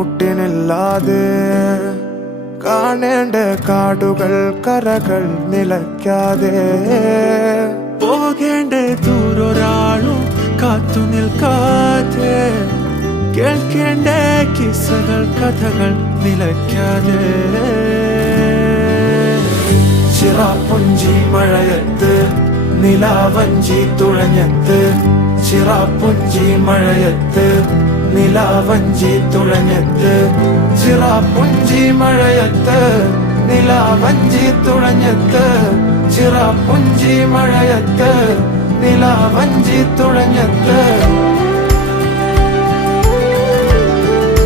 ഒട്ടിനില്ലാതെ കാണേണ്ട കാടുകൾ കരകൾ നിലയ്ക്കാതെ പോകേണ്ട ദൂരൊരാളും കാത്തു നിൽക്കാതെ കേൾക്കേണ്ട കിസ്സകൾ കഥകൾ നിലയ്ക്കാതെ ചിറാപ്പുഞ്ചി മഴയത്ത് നിലാവഞ്ചി തുഴഞ്ഞത്ത് ചിറാപ്പുഞ്ചി മഴയത്ത് നിലാവഞ്ചി തുഴഞ്ഞത്ത് ചിറാപ്പുഞ്ചി മഴയത്ത് നിലാവഞ്ചി തുഴഞ്ഞത്ത് ചിറാപ്പുഞ്ചി മഴയത്ത് നിലാവഞ്ചി തുഴഞ്ഞത്ത്